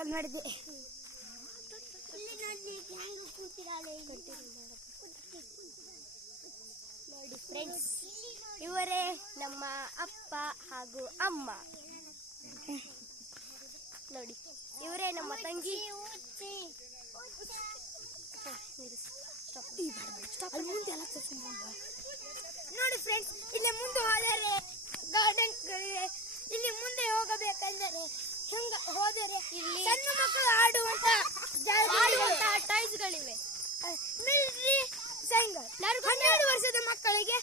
ಬಂದ್ ಮಾಡಿದ್ದೆ. ನೋಡಿ ಫ್ರೆಂಡ್ಸ್, ಇವರೇ ನಮ್ಮ ಅಪ್ಪ ಹಾಗೂ ಅಮ್ಮ. ನೋಡಿ, ಇವರೇ ನಮ್ಮ ತಂಗಿ. ನೋಡಿ ಫ್ರೆಂಡ್ಸ್, ಇಲ್ಲಿ ಮುಂದೆ ಹೋದರೆ ಗಾರ್ಡನ್ಗಳಿವೆ. ಇಲ್ಲಿ ಮುಂದೆ ಹೋಗಬೇಕೆಂದರೆ ಹೋದರೆ ಇಲ್ಲಿ ಸಣ್ಣ ಮಕ್ಕಳು ಆಡುವಂತ ಟಾಯ್ಸ್ಗಳಿವೆ. ಮಿಲಿಟರಿ ಸೈಕಲ್ 12 ವರ್ಷದ ಮಕ್ಕಳಿಗೆ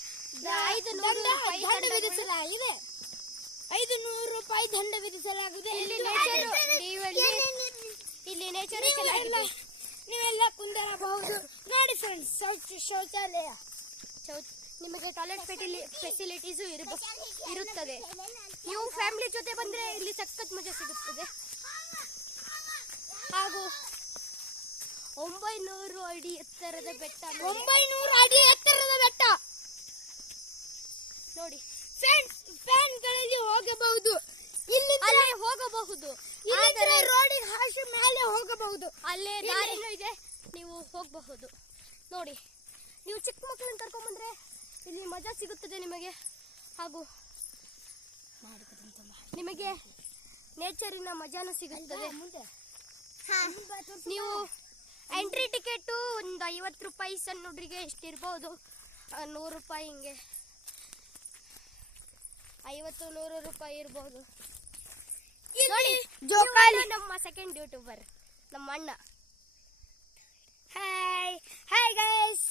500 ವಿಧಿಸಲಾಗಿದೆ. 500 ರೂಪಾಯಿ ದಂಡ ವಿಧಿಸಲಾಗಿದೆ. ಇಲ್ಲಿ ನೇಚರ್ ನೀವೆಲ್ಲ ಕುಂದರಬಹುದು. ನೋಡಿ ಫ್ರೆಂಡ್ಸ್, ಶೌಚಾಲಯ, ನಿಮಗೆ ಟಾಯ್ಲೆಟ್ ಫೆಸಿಲಿಟೀಸು ಇರುತ್ತದೆ. ನೀವು ಫ್ಯಾಮಿಲಿ ಜೊತೆ ಬಂದ್ರೆ ಇಲ್ಲಿ ಸಖತ್ ಮಜಾ ಸಿಗುತ್ತದೆ. ಹಾಗೂ 900 ಅಡಿ ಎತ್ತರದ ಬೆಟ್ಟ. 900 ಅಡಿ ಎತ್ತರದ ಬೆಟ್ಟ ನೋಡಿ ಫ್ರೆಂಡ್ಸ್. ಫ್ಯಾನ್ಗಳಲ್ಲಿ ಹೋಗಬಹುದು, ಅಲ್ಲೇ ಹೋಗಬಹುದು. ರೋಡಿನ ಹಾಶು ಮೇಲೆ ಹೋಗಬಹುದು. ಅಲ್ಲೇ ದಾರಿನೂ ಇದೆ, ನೀವು ಹೋಗಬಹುದು. ನೋಡಿ, ನೀವು ಚಿಕ್ಕ ಮಕ್ಕಳನ್ನ ಕರ್ಕೊಂಡ್ ಬಂದ್ರೆ ಇಲ್ಲಿ ಮಜಾ ಸಿಗುತ್ತದೆ ನಿಮಗೆ. ಹಾಗೂ ನಿಮಗೆ ನೇಚರಿನ ಮಜಾನು ಸಿಗುತ್ತದೆ. ನೀವು ಎಂಟ್ರಿ ಟಿಕೆಟ್ ಒಂದು 50 ರೂಪಾಯಿ, ಸಣ್ಣ ಹುಡುಗರಿಗೆ ಎಷ್ಟಿರ್ಬೋದು, 100 ರೂಪಾಯಿ, ಹಿಂಗೆ 50-100 ರೂಪಾಯಿ ಇರ್ಬೋದು. ನೋಡಿ, ಜೋಕಾಲಿ ನಮ್ಮ ಸೆಕೆಂಡ್ ಯೂಟ್ಯೂಬರ್, ನಮ್ಮ ಅಣ್ಣ. Hi guys,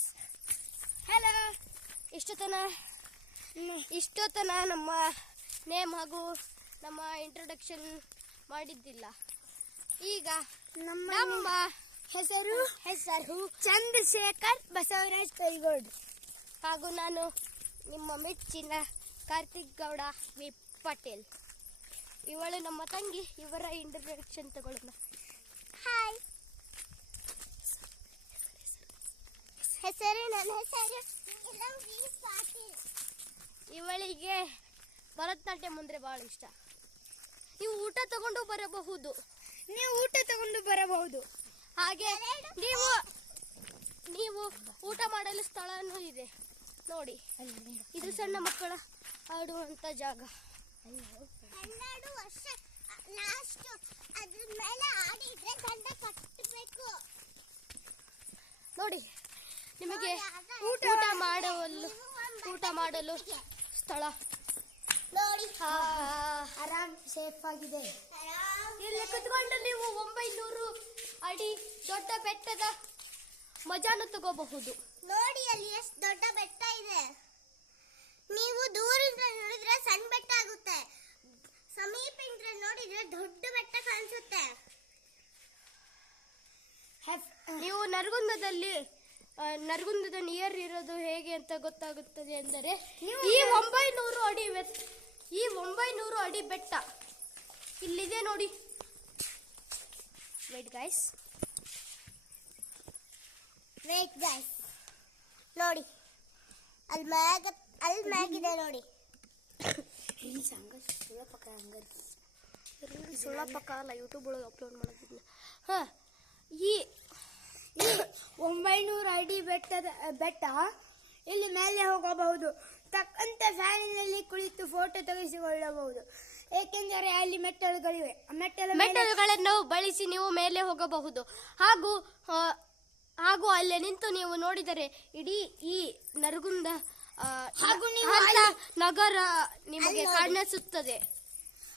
hello. ಇಷ್ಟೊತ್ತನ ನಮ್ಮ ನೇಮ್ ಹಾಗೂ ನಮ್ಮ ಇಂಟ್ರೊಡಕ್ಷನ್ ಮಾಡಿದ್ದಿಲ್ಲ. ಈಗ ನಮ್ಮ ಹೆಸರು ಚಂದ್ರಶೇಖರ್ ಬಸವರಾಜ್ ಕೈಗೋಡ್. ಹಾಗೂ ನಾನು ನಿಮ್ಮ ಮೆಚ್ಚಿನ ಕಾರ್ತಿಕ್ ಗೌಡ ವಿ ಪಟೇಲ್. ಇವಳು ನಮ್ಮ ತಂಗಿ. ಇವರ ಇಂಟ್ರೊಡಕ್ಷನ್ ತಗೊಳ್ಳೋಣ. ಹಾಯ್, ನನ್ನ ಹೆಸರು ಇವಳಿಗೆ ಭರತನಾಟ್ಯಂ ಅಂದ್ರೆ ಬಹಳ ಇಷ್ಟ. ನೀವು ಊಟ ತಗೊಂಡು ಬರಬಹುದು. ಹಾಗೆ ನೀವು ಊಟ ಮಾಡಲು ಸ್ಥಳನೂ ಇದೆ. ನೋಡಿ, ಇದು ಸಣ್ಣ ಮಕ್ಕಳ ಆಡುವಂತ ಜಾಗ. 12 ವರ್ಷ ಲಾಸ್ಟ್ ಅದ್ರ ಮೇಲೆ ಆಡಿದ್ರೆ ದಂಡ ಕಟ್ಟಬೇಕು. ನೋಡಿ, ನಿಮಗೆ ಊಟ ಮಾಡಲು ಸ್ಥಳ ನೋಡಿ, ಆರಾಮ್ ಸೇಫ್ ಆಗಿದೆ. ಇಲ್ಲಿ ಕುತ್ಕೊಂಡು ನೀವು 900 ಅಡಿ ದೊಡ್ಡ ಬೆಟ್ಟದ ಮಜಾನು ತಗೋಬಹುದು. ನೋಡಿ, ಅಲ್ಲಿ ಎಷ್ಟು ದೊಡ್ಡ ಬೆಟ್ಟ ಇದೆ. ನೀವು ದೂರದಿಂದ ನೋಡಿದ್ರೆ ಸಣ್ಣ ಬೆಟ್ಟ ಆಗುತ್ತೆ, ಸಮೀಪದಿಂದ ನೋಡಿದ್ರೆ ದೊಡ್ಡ ಬೆಟ್ಟ ಕಾಣಿಸುತ್ತೆ. ನೀವು ನರಗುಂದದ ನಿಯರ್ ಇರೋದು ಹೇಗೆ ಅಂತ ಗೊತ್ತಾಗುತ್ತದೆ ಎಂದರೆ, ಈ 900 ಅಡಿ ಬೆಟ್ಟ ಇಲ್ಲಿದೆ ನೋಡಿ. ವೇಟ್ ಗೈಸ್, ನೋಡಿ, ಅಲ್ಲಿ ಮ್ಯಾಗಿದೆ ನೋಡಿ. ಸುಳ್ಳಪಕ್ಕ ಅಲ್ಲ, ಯೂಟ್ಯೂಬ್ ಒಳಗೆ ಅಪ್ಲೋಡ್ ಮಾಡೋದಿಲ್ಲ. ಈ 900 ಅಡಿ ಬೆಟ್ಟ ಇಲ್ಲಿ ಮೇಲೆ ಹೋಗಬಹುದು. ತಕ್ಕಂತ ಫ್ಯಾನಿನಲ್ಲಿ ಕುಳಿತು ಫೋಟೋ ತೆಗೆಸಿಕೊಳ್ಳಬಹುದು. ಏಕೆಂದರೆ ಅಲ್ಲಿ ಮೆಟ್ಟಲುಗಳಿವೆ. ಮೆಟ್ಟಲುಗಳನ್ನು ಬಳಸಿ ನೀವು ಮೇಲೆ ಹೋಗಬಹುದು. ಹಾಗೂ ಅಲ್ಲೇ ನಿಂತು ನೀವು ನೋಡಿದರೆ ಇಡೀ ಈ ನರಗುಂದ ನಗರ ನಿಮಗೆ ಕಾಣಿಸುತ್ತದೆ.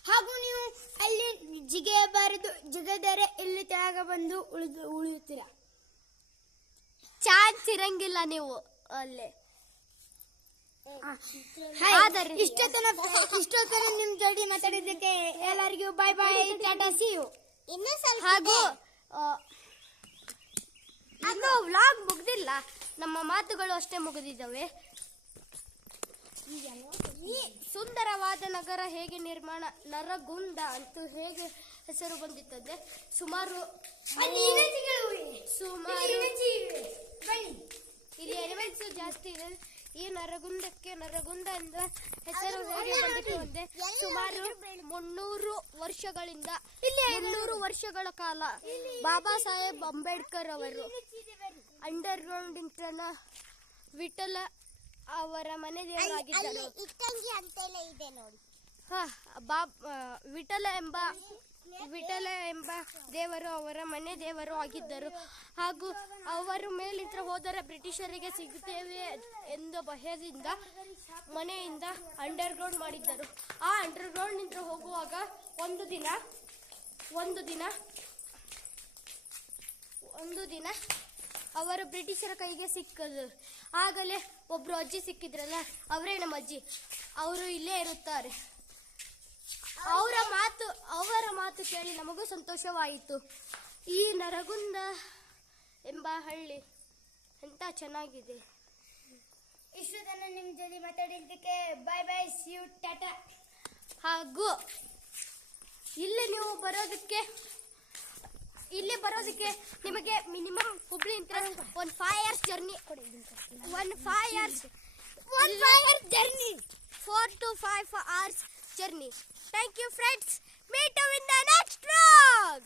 ಹಾಗೂ ನೀವು ಅಲ್ಲಿ ಜಿಗಿದರೆ ಇಲ್ಲಿ ತೆಳಗ ಬಂದು ಉಳಿಯುತ್ತೀರ. ಚಾನ್ಸ್ ಇರಂಗಿಲ್ಲ ನೀವು ಅಲ್ಲೇ. ಇಷ್ಟೊತ್ತನ ನಿಮ್ ಜೋಡಿ ಮಾತಾಡಿದ್ದಕ್ಕೆ ಎಲ್ಲರಿಗೂ ಬಾಯ್ ಬಾಯ್, ಟಾಟಾ, ಸಿ ಯು. ಹಾಗೂ ಇನ್ನು ವ್ಲಾಗ್ ಮುಗ್ದಿಲ್ಲ, ನಮ್ಮ ಮಾತುಗಳು ಅಷ್ಟೇ ಮುಗಿದಿದ್ದಾವೆ. ಈ ಸುಂದರವಾದ ನಗರ ಹೇಗೆ ನಿರ್ಮಾಣ, ನರಗುಂದ ಅಂತೂ ಹೇಗೆ ಹೆಸರು ಬಂದಿತ್ತದೆ. ಸುಮಾರು ಇಲ್ಲಿ ಎನಿಮಲ್ಸ್ ಜಾಸ್ತಿ ಇದೆ. ಈ ನರಗುಂದಕ್ಕೆ ನರಗುಂದ ಎಂದ ಹೆಸರು ಹೇಗೆ ಬಂದಿತು ಎಂದರೆ ಸುಮಾರು 300 ವರ್ಷಗಳಿಂದ 300 ವರ್ಷಗಳ ಕಾಲ ಬಾಬಾ ಸಾಹೇಬ್ ಅಂಬೇಡ್ಕರ್ ಅವರು ಅಂಡರ್ ಗ್ರೌಂಡ್ ಇಂಟನ ವಿಠಲ ಅವರ ಮನೆ ದೇವರಾಗಿದ್ದರು. ವಿಠಲ ಎಂಬ ದೇವರು ಅವರ ಮನೆ ದೇವರು ಆಗಿದ್ದರು. ಹಾಗೂ ಅವರು ಮೇಲಿಂದ ಹೋದರೆ ಬ್ರಿಟಿಷರಿಗೆ ಸಿಗುತ್ತೇವೆ ಎಂದ ಭಯದಿಂದ ಮನೆಯಿಂದ ಅಂಡರ್ ಗ್ರೌಂಡ್ ಮಾಡಿದ್ದರು. ಆ ಅಂಡರ್ ಗ್ರೌಂಡ್ ನಿಂದ ಹೋಗುವಾಗ ಒಂದು ದಿನ ಅವರು ಬ್ರಿಟಿಷರ ಕೈಗೆ ಸಿಕ್ಕದು. ಆಗಲೇ ಒಬ್ರು ಅಜ್ಜಿ ಸಿಕ್ಕಿದ್ರಲ್ಲ, ಅವರೇ ನಮ್ಮ ಅಜ್ಜಿ. ಅವರು ಇಲ್ಲೇ ಇರುತ್ತಾರೆ. ಅವರ ಮಾತು ಕೇಳಿ ನಮಗೂ ಸಂತೋಷವಾಯಿತು. ಈ ನರಗುಂದ ಎಂಬ ಹಳ್ಳಿ ಎಂತ ಚೆನ್ನಾಗಿದೆ. ಇಷ್ಟು ತನ ನಿಮ್ಮ ಜೊತೆ ಮಾತಾಡಿದ್ದಕ್ಕೆ bye bye, see you, tata. ಹಾಗೂ ಇಲ್ಲಿ ಬರೋದಕ್ಕೆ ನಿಮಗೆ ಮಿನಿಮಮ್ ಹುಬ್ಳಿಯಿಂದ ಒಂದು 5 hours journey, 4 to 5 hours journey. Thank you friends. Meet you in the next vlog.